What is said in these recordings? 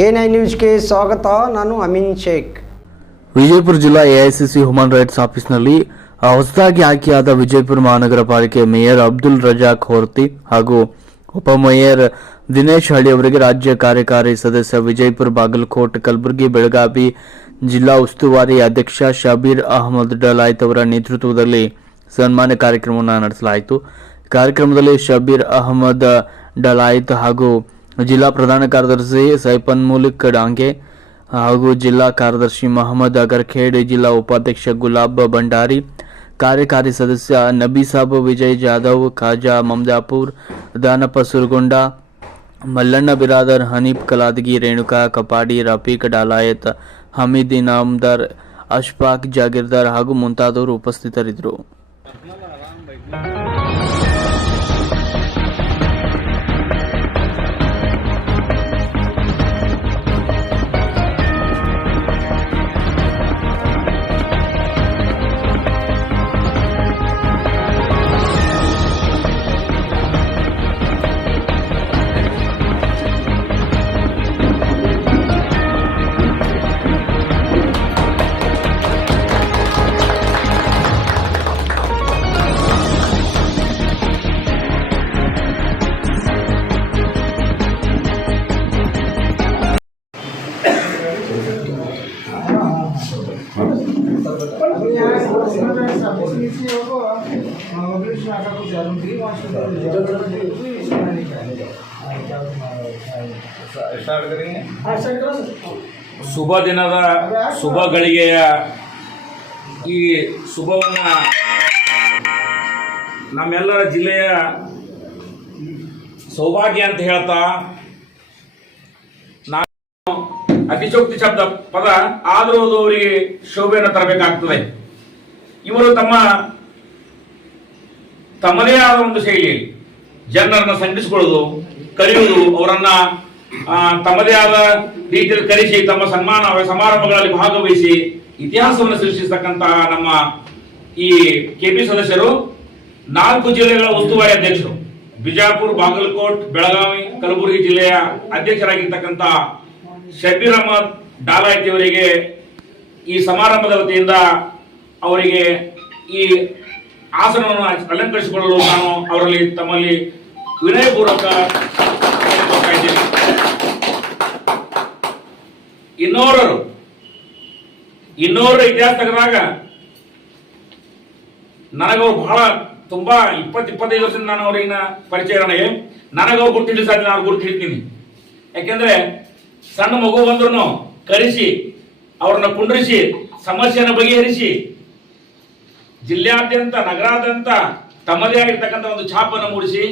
I ನ್ಯೂಸ್ಗೆ ಸ್ವಾಗತ, ನಾನು ಅಮೀನ್ ಶೇಖ್. ವಿಜಯಪುರ ಜಿಲ್ಲಾ ಎಐಸಿಸಿ ಹ್ಯೂಮನ್ ರೈಟ್ಸ್ ಆಫೀಸ್ನಲ್ಲಿ ಹೊಸದಾಗಿ ಆಯ್ಕೆಯಾದ ವಿಜಯಪುರ ಮಹಾನಗರ ಪಾಲಿಕೆ ಮೇಯರ್ ಅಬ್ದುಲ್ ರಜಾಕ್ ಹೊರ್ತಿ ಹಾಗೂ ಉಪಮೇಯರ್ ದಿನೇಶ್ ಹಳ್ಳಿ ಅವರಿಗೆ ರಾಜ್ಯ ಕಾರ್ಯಕಾರಿ ಸದಸ್ಯ ವಿಜಯಪುರ ಬಾಗಲಕೋಟ್, ಕಲಬುರಗಿ, ಬೆಳಗಾವಿ ಜಿಲ್ಲಾ ಉಸ್ತುವಾರಿ ಅಧ್ಯಕ್ಷ ಶಬೀರ್ ಅಹಮದ್ ಡಲಾಯ್ತ್ ಅವರ ನೇತೃತ್ವದಲ್ಲಿ ಸನ್ಮಾನ ಕಾರ್ಯಕ್ರಮವನ್ನು ನಡೆಸಲಾಯಿತು. ಕಾರ್ಯಕ್ರಮದಲ್ಲಿ ಶಬೀರ್ ಅಹಮದ್ ಡಲಾಯ್ತ್ ಹಾಗೂ ಜಿಲ್ಲಾ ಪ್ರಧಾನ ಕಾರ್ಯದರ್ಶಿ ಸೈಪನ್ ಮುಲಿಕ್ ಡಾಂಗೆ ಹಾಗೂ ಜಿಲ್ಲಾ ಕಾರ್ಯದರ್ಶಿ ಮಹಮ್ಮದ್ ಅಗರ್ಖೇಡ್ ಜಿಲ್ಲಾ ಉಪಾಧ್ಯಕ್ಷ ಗುಲಾಬ್ ಭಂಡಾರಿ, ಕಾರ್ಯಕಾರಿ ಸದಸ್ಯ ನಬೀಸಾಬ್ ವಿಜಯ್ ಜಾಧವ್, ಖಾಜಾ ಮಮದಾಪುರ್, ದಾನಪ್ಪ ಸುರಗೊಂಡ, ಮಲ್ಲಣ್ಣ ಬಿರಾದರ್, ಹನೀಫ್ ಕಲಾದಗಿ, ರೇಣುಕಾ ಕಪಾಡಿ, ರಫೀಕ್ ಡಾಲಾಯತ್, ಹಮೀದ್ ಇನಾಮ್ದಾರ್, ಅಶ್ಫಾಕ್ ಜಾಗೀರ್ದಾರ್ ಹಾಗೂ ಮುಂತಾದವರು ಉಪಸ್ಥಿತರಿದ್ದರು. ಶುಭ ದಿನದ ಶುಭ ಗಳಿಗೆಯ ಈ ಶುಭವನ್ನು ನಮ್ಮೆಲ್ಲರ ಜಿಲ್ಲೆಯ ಸೌಭಾಗ್ಯ ಅಂತ ಹೇಳ್ತಾ ಅತಿಶೋಕ್ತಿ ಶಬ್ದ ಪದ ಆದರೂ ಅದು ಅವರಿಗೆ ಶೋಭೆಯನ್ನು ತರಬೇಕಾಗ್ತದೆ. ಇವರು ತಮ್ಮ ತಮ್ಮದೇ ಆದ ಒಂದು ಶೈಲಿಯಲ್ಲಿ ಜನರನ್ನು ಸಂಘಟಿಸಿಕೊಳ್ಳುವುದು ಕರೆಯುವುದು, ಅವರನ್ನ ತಮ್ಮದೇ ಆದ ರೀತಿಯಲ್ಲಿ ಕರೆಸಿ, ತಮ್ಮ ಸನ್ಮಾನ ಸಮಾರಂಭಗಳಲ್ಲಿ ಭಾಗವಹಿಸಿ ಇತಿಹಾಸವನ್ನು ಸೃಷ್ಟಿಸತಕ್ಕಂತಹ ನಮ್ಮ ಈ ಕೆಪಿ ಸದಸ್ಯರು, ನಾಲ್ಕು ಜಿಲ್ಲೆಗಳ ಉಸ್ತುವಾರಿ ಅಧ್ಯಕ್ಷರು. ಬಿಜಾಪುರ, ಬಾಗಲಕೋಟ್, ಬೆಳಗಾವಿ, ಕಲಬುರಗಿ ಜಿಲ್ಲೆಯ ಅಧ್ಯಕ್ಷರಾಗಿರ್ತಕ್ಕಂಥ ಶಬೀರ್ ಅಹಮದ್ ಡಾಲಾಯ್ತಿ ಅವರಿಗೆ ಈ ಸಮಾರಂಭದ ವತಿಯಿಂದ ಅವರಿಗೆ ಈ ಆಸನವನ್ನು ಅಲಂಕರಿಸಿಕೊಳ್ಳಲು ನಾನು ಅವರಲ್ಲಿ ತಮ್ಮಲ್ಲಿ ವಿನಯಪೂರ್ವಕ ಇನ್ನೋರರು ಇನ್ನೋರ ಇತಿಹಾಸ ತೆಗೆದಾಗ ನನಗವ್ರು ಬಹಳ ತುಂಬಾ ಇಪ್ಪತ್ತು ಇಪ್ಪತ್ತೈದು ವರ್ಷದಿಂದ ನಾನು ಅವ್ರಿಗಿನ ಪರಿಚಯ ನನಗೆ ನನಗವ್ರು ಗುರ್ತು ಹಿಡಿದು ಸಾಧ್ಯ, ನಾನು ಗುರ್ತು ಹಿಡಿತೀನಿ ಯಾಕೆಂದ್ರೆ ಸಣ್ಣ ಮಗು ಬಂದ್ರು ಕರೆಸಿ, ಅವ್ರನ್ನ ಕುಂಡ್ರಿಸಿ ಸಮಸ್ಯೆಯನ್ನು ಬಗೆಹರಿಸಿ. ಜಿಲ್ಲೆಯಾದ್ಯಂತ, ನಗರಾದ್ಯಂತ ತಮ್ಮದೇ ಆಗಿರ್ತಕ್ಕಂಥ ಒಂದು ಛಾಪನ್ನು ಮೂಡಿಸಿ,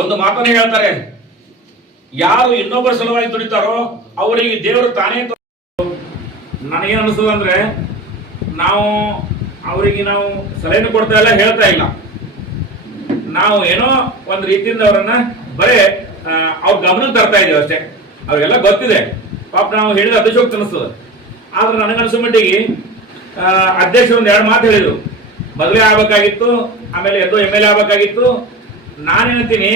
ಒಂದು ಮಾತನ್ನು ಹೇಳ್ತಾರೆ. ಯಾರು ಇನ್ನೊಬ್ಬರ ಸಲುವಾಗಿ ದುಡಿತಾರೋ, ಅವರಿಗೆ ದೇವರು ತಾನೇ ನನಗೇನು ಅಂದ್ರೆ, ನಾವು ಅವರಿಗೆ ನಾವು ಸಲಹೆ ಕೊಡ್ತಾ ಇಲ್ಲ, ಹೇಳ್ತಾ ಇಲ್ಲ. ನಾವು ಏನೋ ಒಂದು ರೀತಿಯಿಂದ ಅವರನ್ನ ಬರೇ ಅವ್ರ ಗಮನಕ್ಕೆ ತರ್ತಾ ಇದ್ದೇವೆ ಅಷ್ಟೇ. ಅವ್ರಿಗೆಲ್ಲ ಗೊತ್ತಿದೆ. ಪಾಪ ನಾವು ಹೇಳಿದ ಅಧ್ಯಕ್ಷ ಅನಿಸ್ತದೆ ಆದ್ರೆ ನನಗನ್ಸೋ ಮಟ್ಟಿಗೆ ಅಧ್ಯಕ್ಷ ಒಂದು ಎರಡು ಮಾತು ಹೇಳಿದ್ರು. ಮದುವೆ ಆಗ್ಬೇಕಾಗಿತ್ತು, ಆಮೇಲೆ ಎದ್ದೋ ಎಂ ಎಲ್ ಎ ಆಗ್ಬೇಕಾಗಿತ್ತು. ಹೇಳ್ತೀನಿ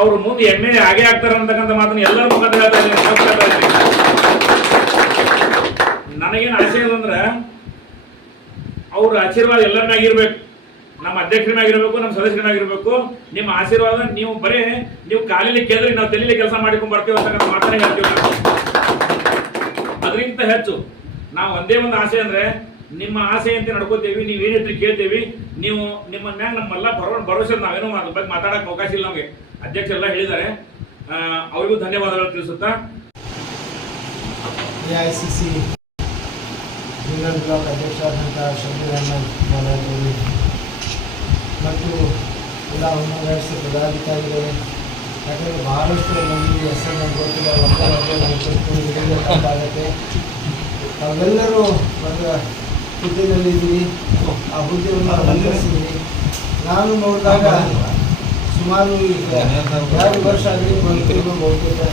ಅವ್ರು ಮುಂದೆ ಎಂ ಎಲ್ ಎ ಆಗೇ ಆಗ್ತಾರೆ ಅಂತಕ್ಕಂಥ ಮಾತನ್ನು ಎಲ್ಲರ ಮುಖಾಂತರ ಹೇಳ್ತಾ ಇದ್ದೀನಿ. ನನಗೇನು ಇದೆ ಅಂದ್ರೆ, ಅವ್ರ ಆಶೀರ್ವಾದ ಎಲ್ಲರ ಮ್ಯಾಗಿರ್ಬೇಕು ನಮ್ಮ ಅಧ್ಯಕ್ಷರ ಮ್ಯಾಗಿರ್ಬೇಕು ನಮ್ಮ ಸದಸ್ಯರ ಮ್ಯಾಗಿರ್ಬೇಕು ನಿಮ್ಮ ಆಶೀರ್ವಾದ ನೀವು ಬರೀ ನೀವು ಕಾಲಿಲಿ ಕೇಳಿದ್ರೆ ನಾವು ತಲೆಯಲ್ಲಿ ಕೆಲಸ ಮಾಡಿಕೊಂಡು ಬರ್ತೀವಿ ಅಂತ ಮಾತನ್ನ ಹೇಳ್ತೀವಿ. ಅದಕ್ಕಿಂತ ಹೆಚ್ಚು, ನಾವು ಒಂದೇ ಒಂದು ಆಸೆ ಅಂದ್ರೆ ನಿಮ್ಮ ಆಸೆ ಅಂತ ನಡ್ಕೋತೀವಿ, ನೀವು ಏನಿಟ್ಟು ಕೇಳ್ತೀವಿ. ನೀವು ನಿಮ್ಮ ಮ್ಯಾಗ ನಮ್ಮೆಲ್ಲ ಬರೋ ಭರವಸೆ ನಾವೇನು ಅದ್ರ ಬಗ್ಗೆ ಮಾತಾಡಕ್ಕೆ ಅವಕಾಶ ಇಲ್ಲ ನಮಗೆ. ಅಧ್ಯಕ್ಷರೆಲ್ಲ ಹೇಳಿದ್ದಾರೆ. ಅವರಿಗೂ ಧನ್ಯವಾದಗಳು ತಿಳಿಸುತ್ತಾ. A I C C junior block ಅಧ್ಯಕ್ಷರಾದಂಥ ಮತ್ತು ಎಲ್ಲ ರೈಟ್ಸ್ ಪದಾಧಿಕಾರಿಗಳು ಯಾಕಂದರೆ ಬಹಳಷ್ಟು ಮಂದಿ ಹೆಸರು ಗೊತ್ತಿಲ್ಲ ಗೊತ್ತಾಗುತ್ತೆ ನಾವೆಲ್ಲರೂ ಒಂದು ಹುದ್ದೆಯಲ್ಲಿದ್ದೀವಿ. ಆ ಹುದ್ದೆಯನ್ನು ಅಲಂಕರಿಸಿದ್ದೀರಿ ನಾನು ನೋಡಿದಾಗ ಸುಮಾರು ಎರಡು ವರ್ಷ ಆಗಲಿ ಬಂದು ಹೋಗ್ತಿದ್ದೆ.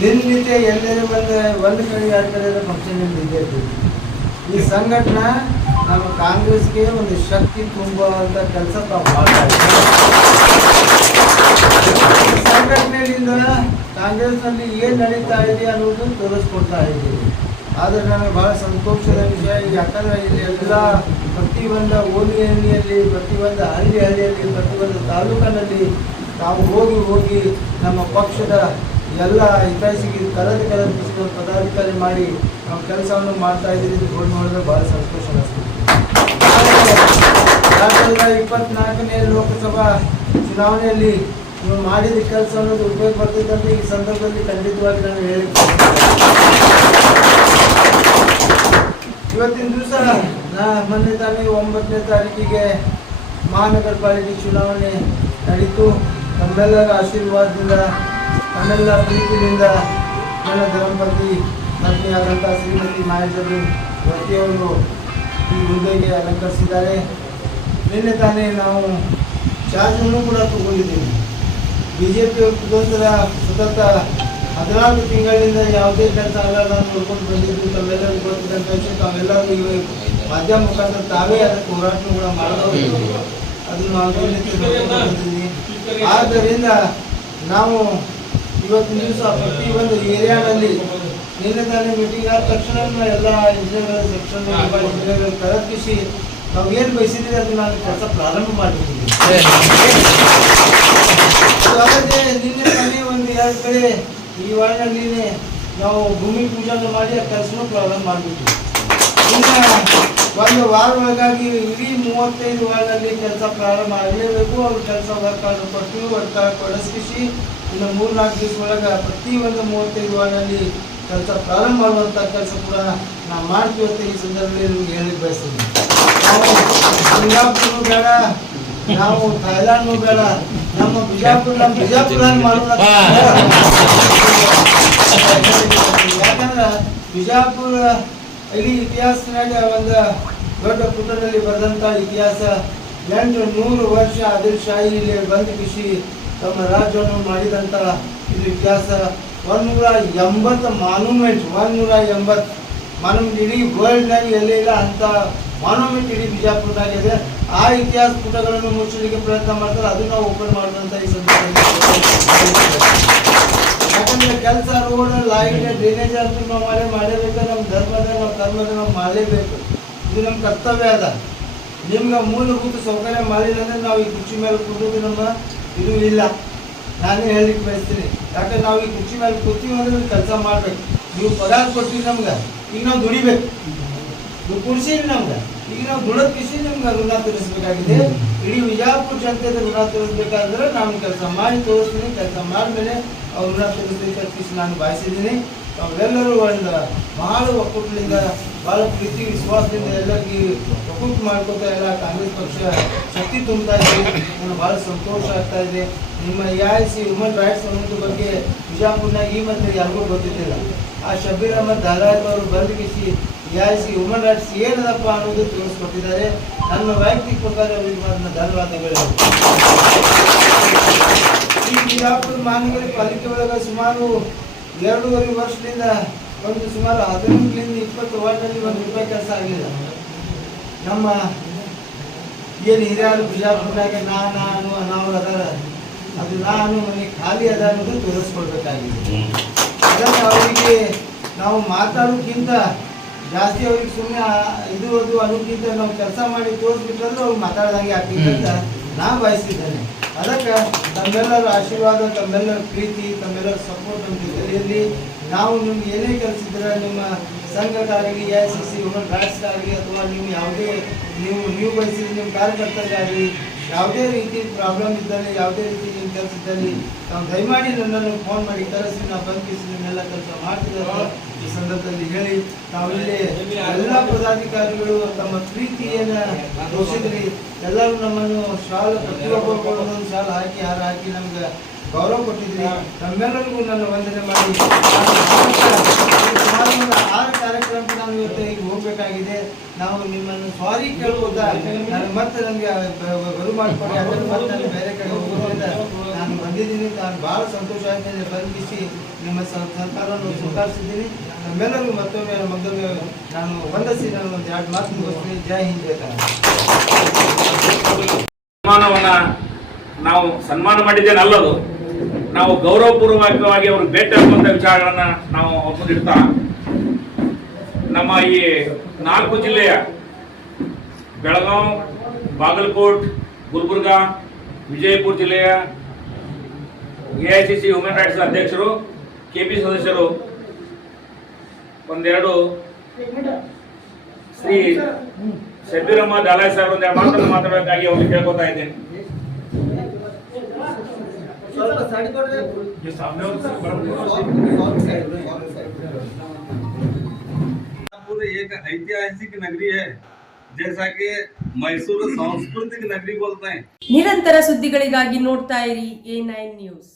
ದಿನನಿತ್ಯ ಎಲ್ಲರೂ ಬಂದರೆ, ಒಂದು ಕಡೆ, ಎರಡು ಕಡೆ ಫಂಕ್ಷನ್ ಇದ್ದೇ ಇರ್ತೀವಿ ಈ ಸಂಘಟನೆ ನಮ್ಮ ಕಾಂಗ್ರೆಸ್ಗೆ ಒಂದು ಶಕ್ತಿ ತುಂಬುವಂಥ ಕೆಲಸ ತಾವು ಮಾಡ್ತಾ ಇದ್ದೀವಿ. ಈ ಸಂಘಟನೆಯಿಂದ ಕಾಂಗ್ರೆಸ್ನಲ್ಲಿ ಏನು ನಡೀತಾ ಇದೆ ಅನ್ನೋದು ತೋರಿಸ್ಕೊಡ್ತಾ ಇದ್ದೀವಿ ಆದರೆ ನನಗೆ ಭಾಳ ಸಂತೋಷದ ವಿಷಯ ಯಾಕಂದರೆ ಇಲ್ಲಿ ಎಲ್ಲ ಪ್ರತಿಯೊಂದು ಓಲಿ ಹಳ್ಳಿಯಲ್ಲಿ ಪ್ರತಿಯೊಂದು ಹಳ್ಳಿ ಹಳ್ಳಿಯಲ್ಲಿ ಪ್ರತಿಯೊಂದು ತಾಲೂಕಿನಲ್ಲಿ ನಾವು ಹೋಗಿ ಹೋಗಿ ನಮ್ಮ ಪಕ್ಷದ ಎಲ್ಲ ಹಿತೈಸಿಗೆ ಕಲರ್ ಕಲರ್ ಪುಸ್ತಕ ಪದಾಧಿಕಾರಿ ಮಾಡಿ ನಾವು ಕೆಲಸವನ್ನು ಮಾಡ್ತಾ ಇದ್ದೀರಿ ಇದು ಗೋಲ್ಡ್ ನೋಡಿದ್ರೆ ಭಾಳ ಸಂತೋಷ ಅನಿಸ್ತದೆ ಇಪ್ಪತ್ನಾಲ್ಕನೇ ಲೋಕಸಭಾ ಚುನಾವಣೆಯಲ್ಲಿ ನೀವು ಮಾಡಿದ ಕೆಲಸ ಅನ್ನೋದು ಉಪಯೋಗ ಬರ್ತಿದ್ದಂತೆ ಈ ಸಂದರ್ಭದಲ್ಲಿ ಖಂಡಿತವಾಗಿ ನಾನು ಹೇಳಿ ಇವತ್ತಿನ ದಿವಸ ನಾ ಮೊನ್ನೆ ತಾನೇ ಒಂಬತ್ತನೇ ತಾರೀಕಿಗೆ ಮಹಾನಗರ ಪಾಲಿಕೆ ಚುನಾವಣೆ ನಡೀತು. ನಮ್ಮೆಲ್ಲರ ಆಶೀರ್ವಾದದಿಂದ ತಮ್ಮೆಲ್ಲ ಪ್ರೀತಿಯಿಂದ ನನ್ನ ಧರ್ಮಪತಿ ಪತ್ನಿಯಾದಂಥ ಶ್ರೀಮತಿ ಮಹೇಶ್ವರಿ ಪ್ರತಿಯೊಂದು ಈ ಹುದ್ದೆಗೆ ಅಲಂಕರಿಸಿದ್ದಾರೆ. ನಿನ್ನೆ ತಾನೇ ನಾವು ಚಾರ್ಜನ್ನು ಕೂಡ ತಗೊಂಡಿದ್ದೀವಿ. ಬಿ ಜೆ ಪಿಗೋಸ್ಕರ ಸತತ ಹದಿನಾಲ್ಕು ತಿಂಗಳಿಂದ ಯಾವುದೇ ಕೆಲಸ ಆಗಲ್ಲ ನೋಡ್ಕೊಂಡು ಬಂದಿದ್ದು ತಮ್ಮೆಲ್ಲರೂ ಗೊತ್ತಿದ್ದಂಥ ವಿಷಯ ತಾವೆಲ್ಲರೂ ಇವ ಮಾಧ್ಯಮ ಮುಖಾಂತರ ತಾವೇ ಅದಕ್ಕೆ ಹೋರಾಟ ಕೂಡ ಮಾಡಬಹುದು. ಅದನ್ನು ನಾವು ಆದ್ದರಿಂದ ನಾವು ಇವತ್ತಿನ ದಿವಸ ಪ್ರತಿಯೊಂದು ಏರಿಯಾದಲ್ಲಿ ನಿನ್ನೆ ತಾನೇ ಮೀಟಿಂಗ್ ಆದ ತಕ್ಷಣ ಎಲ್ಲ ಇಂಜಿನಿಯರ್ ಸೆಕ್ಷನ್ ಇಂಜಿನಿಯರ್ ಕರೆದಿಸಿ ನಾವು ಏನು ಬಯಸಿದ್ದೀವಿ ಅದನ್ನು ನಾನು ಕೆಲಸ ಪ್ರಾರಂಭ ಮಾಡಿದ್ದೀನಿ ಅಲ್ಲದೆ ನಿನ್ನೆ ತಾನೇ ಒಂದು ಎರಡು ಕಡೆ ಈ ವಾರದಲ್ಲಿನೆ ನಾವು ಭೂಮಿ ಪೂಜೆ ಮಾಡಿ ಆ ಕೆಲಸನೂ ಪ್ರಾರಂಭ ಮಾಡಿಬಿಟ್ವಿ ಒಂದು ವಾರ ಒಳಗಾಗಿ ಇಡೀ ಮೂವತ್ತೈದು ವಾರದಲ್ಲಿ ಕೆಲಸ ಪ್ರಾರಂಭ ಆಗಲೇಬೇಕು. ಅವ್ರ ಕೆಲಸ ವರ್ಕ್ ಆರ್ಡರ್ ಕೊಟ್ಟು ವರ್ಕ್ ಆಗಿ ಕೊಡಿಸ್ಕಿಸಿ ಇನ್ನು ಮೂರು ನಾಲ್ಕು ದಿವಸ ಒಳಗೆ ಪ್ರತಿ ಒಂದು ಮೂವತ್ತೈದು ವಾರದಲ್ಲಿ ಕೆಲಸ ಪ್ರಾರಂಭ ಆಗುವಂಥ ಕೆಲಸ ಕೂಡ ನಾವು ಮಾಡ್ತೀವಿ ಅಂತ ಈ ಸಂದರ್ಭದಲ್ಲಿ ನಿಮ್ಗೆ ಹೇಳಲಿಕ್ಕೆ ಬಯಸ್ತೀನಿ. ಸಿಂಗಾಪುರ್ನು ಬೇಡ, ನಾವು ಥೈಲ್ಯಾಂಡ್ನು ಬೇಡ, ನಮ್ಮ ಬಿಜಾಪುರ ನಮ್ಮ ಬಿಜಾಪುರ ಯಾಕಂದ್ರೆ ಬಿಜಾಪುರ ಇಡೀ ಇತಿಹಾಸನಾಗ ಒಂದು ದೊಡ್ಡ ಪುಟದಲ್ಲಿ ಬರೆದಂಥ ಇತಿಹಾಸ. ಎಂಟು ನೂರು ವರ್ಷ ಆದಿಲ್ ಶಾಹಿ ಇಲ್ಲಿ ಬಂದು ಕೃಷಿ ತಮ್ಮ ರಾಜ್ಯವನ್ನು ಮಾಡಿದಂತಹ ಇದು ಇತಿಹಾಸ. ಒಂದೂರ ಎಂಬತ್ತು ಮಾನ್ಯುಮೆಂಟ್ ಒಂದೂರ ಎಂಬತ್ತು ಮಾನ್ಯುಮೆಂಟ್ ಇಡೀ ವರ್ಲ್ಡ್ನಾಗ ಎಲ್ಲೆಲ್ಲ ಅಂತ ಮಾನ್ಯುಮೆಂಟ್ ಇಡೀ ಬಿಜಾಪುರದಾಗಿದೆ ಆ ಇತಿಹಾಸ ಪುಟಗಳನ್ನು ಮುಚ್ಚಲಿಕ್ಕೆ ಪ್ರಯತ್ನ ಮಾಡ್ತಾರೆ. ಅದು ನಾವು ಓಪನ್ ಮಾಡುವಂತ ಈ ಸಂದರ್ಭದಲ್ಲಿ ಯಾಕಂದ್ರೆ ಕೆಲಸ ರೋಡ್ ಲೈಟ್ ಡ್ರೈನೇಜ್ ಅಂತ ನಾವು ಮಾಡೇ ಮಾಡಲೇಬೇಕು ನಮ್ಮ ಧರ್ಮದ ನಮ್ಮ ಕರ್ಮದ ನಾವು ಮಾಡಲೇಬೇಕು ಇದು ನಮ್ಮ ಕರ್ತವ್ಯ ಅದ. ನಿಮ್ಗೆ ಮೂಲಭೂತ ಸೌಕರ್ಯ ಮಾಡಿಲ್ಲ ಅಂದ್ರೆ ನಾವು ಈ ಕೃಷಿ ಮೇಲೆ ಕೊಡೋದು ನಮ್ಮ ಇದು ಇಲ್ಲ. ನಾನೇ ಹೇಳಲಿಕ್ಕೆ ಬಯಸ್ತೀನಿ. ಯಾಕಂದ್ರೆ ನಾವು ಈ ಕುರ್ಚಿ ಮೇಲೆ ಕೂತೀವಿ ಅಂದ್ರೆ ಕೆಲಸ ಮಾಡ್ಬೇಕು. ನೀವು ಪಗಾರ ಕೊಟ್ಟಿರಿ ನಮ್ಗೆ ಈಗ ನಾವು ದುಡಿಬೇಕು. ನೀವು ಕುಡಿಸಿರಿ ನಮ್ಗೆ. ಈಗ ನಾವು ದುಡದ್ ಕಿಸಿ ನಿಮ್ಗೆ ಋಣ ತೀರಿಸಬೇಕಾಗಿದೆ ಇಡೀ ವಿಜಾಪುರ ಜನತೆ ಋಣ ತೀರಿಸಬೇಕಾದ್ರೆ ನಾನು ಕೆಲಸ ಮಾಡಿ ತೋರಿಸ್ತೀನಿ, ಕೆಲಸ ಮಾಡಿದ್ಮೇಲೆ ಅವ್ರ ಋಣ ತೀರಿಸ್ಬೇಕು ಕಿಸಿ ನಾನು ಬಯಸಿದ್ದೀನಿ ತಾವೆಲ್ಲರೂ ಒಂದು ಬಹಳ ಒಕ್ಕೂಟದಿಂದ ಬಹಳ ಪ್ರೀತಿ, ವಿಶ್ವಾಸದಿಂದ ಎಲ್ಲರಿಗೂ ಒಕ್ಕೂಟ ಮಾಡ್ಕೋತಾ ಇಲ್ಲ ಕಾಂಗ್ರೆಸ್ ಪಕ್ಷ ಶಕ್ತಿ ತುಂಬ್ತಾ ಇದೆ. ನನಗೆ ಬಹಳ ಸಂತೋಷ ಆಗ್ತಾ ಇದೆ. ನಿಮ್ಮ A I C human rights ಅನ್ನೋದ್ರ ಬಗ್ಗೆ ವಿಜಾಪುರ್ನಾಗ ಈ ಮಧ್ಯೆ ಯಾರಿಗೂ ಗೊತ್ತಿದ್ದಿಲ್ಲ ಆ ಶಬೀರ್ ಅಹಮದ್ ದಾದಾಯತ್ ಅವರು ಎ ಸಿ ಹ್ಯೂಮನ್ ರೈಟ್ಸ್ ಏನದಪ್ಪ ಅನ್ನೋದು ತಿಳಿಸ್ಕೊಟ್ಟಿದ್ದಾರೆ. ನನ್ನ ವೈಯಕ್ತಿಕ ಪ್ರಕಾರ ಅವರಿಗೆ ನನ್ನ ಧನ್ಯವಾದಗಳು ಈ ಬಿಜಾಪುರ ಮಾನ್ಯಗಳ ಪಾಲಿಕೆ ಒಳಗೆ ಸುಮಾರು ಎರಡೂವರೆ ವರ್ಷದಿಂದ ಒಂದು ಸುಮಾರು ಹದಿನೆಂಟರಿಂದ ಇಪ್ಪತ್ತು ವಾರ್ಡ್ನಲ್ಲಿ ಒಂದು ರೂಪಾಯಿ ಕೆಲಸ ಆಗಲಿಲ್ಲ ನಮ್ಮ ಏನು ಹಿರಿಯರು ಬಿಜಾಪುರನಾಗ ನಾ ನಾನು ನಾವು ಅದಾರ. ಅದು ನಾನು ಮನೆ ಖಾಲಿ ಅದ ಅನ್ನೋದು ತೋರಿಸ್ಕೊಳ್ಬೇಕಾಗಿದೆ ಅದನ್ನು ಅವರಿಗೆ ನಾವು ಮಾತಾಡೋಕ್ಕಿಂತ ಜಾಸ್ತಿ ಅವ್ರಿಗೆ ಸುಮ್ಮನೆ ಇದು ಅದು ಅದಕ್ಕಿಂತ ನಾವು ಕೆಲಸ ಮಾಡಿ ತೋರಿಸ್ಬಿಟ್ರಂದ್ರೆ ಅವ್ರು ಮಾತಾಡ್ದಂಗೆ ಆಗ್ತಿದೆ ಅಂತ ನಾ ಬಯಸಿದ್ದೇನೆ ಅದಕ್ಕೆ ತಮ್ಮೆಲ್ಲರ ಆಶೀರ್ವಾದ ತಮ್ಮೆಲ್ಲರ ಪ್ರೀತಿ ತಮ್ಮೆಲ್ಲರ ಸಪೋರ್ಟ್ ಅಂತ ಜೊತೆಯಲ್ಲಿ ನಾವು ನಿಮ್ಗೆ ಏನೇ ಕೆಲಸಿದ್ರೆ ನಿಮ್ಮ ಸಂಘಕ್ಕಾಗಲಿ A I C C human ರೈಟ್ಸ್ಗಾಗಲಿ ಅಥವಾ ನೀವು ಯಾವುದೇ ನೀವು ನೀವು ಬಯಸಿದ ನಿಮ್ಮ ಕಾರ್ಯಕರ್ತರಿಗಾಗಲಿ ಯಾವುದೇ ರೀತಿ ಪ್ರಾಬ್ಲಮ್ ಇದ್ದಲ್ಲಿ, ಯಾವುದೇ ರೀತಿ ನಿಮ್ಮ ಕೆಲಸ ಇದ್ದಲ್ಲಿ ನಾವು ದಯಮಾಡಿ ನನ್ನನ್ನು ಫೋನ್ ಮಾಡಿ, ಕರೆಸಿ ನಾವು ಬಂಧಿಸಿ ನಿಮ್ಮೆಲ್ಲ ಕೆಲಸ ಮಾಡ್ತಿದ್ದಾರೆ ಈ ಸಂದರ್ಭದಲ್ಲಿ ಹೇಳಿ ನಾವಿಲ್ಲಿ ಎಲ್ಲ ಪದಾಧಿಕಾರಿಗಳು ತಮ್ಮ ಪ್ರೀತಿಯನ್ನು ತೋರಿಸಿದ್ರಿ. ಎಲ್ಲರೂ ನಮ್ಮನ್ನು ಶಾಲ ಪ್ರತಿಯೊಬ್ಬರು ಒಂದೊಂದು ಶಾಲ ಹಾಕಿ, ಹಾರ ಹಾಕಿ ನಮ್ಗೆ ಗೌರವ ಕೊಟ್ಟಿದ್ದೀರಿ. ನಮ್ಮೆಲ್ಲರಿಗೂ ನನ್ನ ವಂದನೆ ಮಾಡಿ. ಆರು ಕಾರ್ಯಕ್ರಮಕ್ಕೆ ನಾನು ಇವತ್ತು ಈಗ ಹೋಗ್ಬೇಕಾಗಿದೆ. ನಾವು ನಿಮ್ಮನ್ನು ಸಾರಿ ಕೇಳುವುದಾ ನಾನು ಮತ್ತೆ ನನಗೆ ಬರು ಮಾಡಿಕೊಡಿ ಅದನ್ನು ಮತ್ತೆ ನಾನು ಬೇರೆ ಕಡೆ ಹೋಗೋದ್ರಿಂದ ನಾನು ಬಂದಿದ್ದೀನಿ. ನಾನು ಭಾಳ ಸಂತೋಷ ಆಗಿದೆ ಬಂಧಿಸಿ ನಿಮ್ಮ ಸರ್ಕಾರವನ್ನು ಸುಧಾರಿಸಿದ್ದೀನಿ. ನಮ್ಮೆಲ್ಲರಿಗೂ ಮತ್ತೊಮ್ಮೆ ಮತ್ತೊಮ್ಮೆ ನಾನು ವಂದಿಸಿ ನಾನು ಒಂದು ಎರಡು ಮಾತು ಮುಗಿಸ್ತೀನಿ ಜಯ ಹಿಂದ್ ಸನ್ಮಾನವನ್ನ ನಾವು ಸನ್ಮಾನ ಮಾಡಿದ್ದೇನೆ ಅಲ್ಲದು ನಾವು ಗೌರವಪೂರ್ವಕವಾಗಿ ಅವ್ರಿಗೆ ಭೇಟಿ ಆಗುವಂತ ವಿಚಾರಗಳನ್ನ ನಾವು ಮುಂದಿಡ್ತಾ ಮುಂದೆ ನಮ್ಮ ಈ ನಾಲ್ಕು ಜಿಲ್ಲೆಯ ಬೆಳಗಾಂ, ಬಾಗಲಕೋಟ್, ಗುಲ್ಬರ್ಗ, ವಿಜಯಪುರ ಜಿಲ್ಲೆಯ ಎಐಸಿಸಿ ಹ್ಯೂಮನ್ ರೈಟ್ಸ್ ಅಧ್ಯಕ್ಷರು, ಕೆ ಪಿ ಸದಸ್ಯರು, ಒಂದೆರಡು ಶ್ರೀ ಶಬೀರಮ್ಮ ದಾಲಾಯ್ ಸಾಹೇಬ್ ಒಂದೆರಡು ಮಾತಾಡಬೇಕಾಗಿ ಅವ್ರಿಗೆ ಕೇಳ್ಕೊತಾ ಇದ್ದೇನೆ. नागपुर एक ऐतिहासिक नगरी है जैसा कि मैसूर सांस्कृतिक नगरी बोलते हैं ನಿರಂತರ ಸುದ್ದಿಗಳಿಗಾಗಿ ನೋಡ್ತಾ ಇರಿ ಎ ನೈನ್ ನ್ಯೂಸ್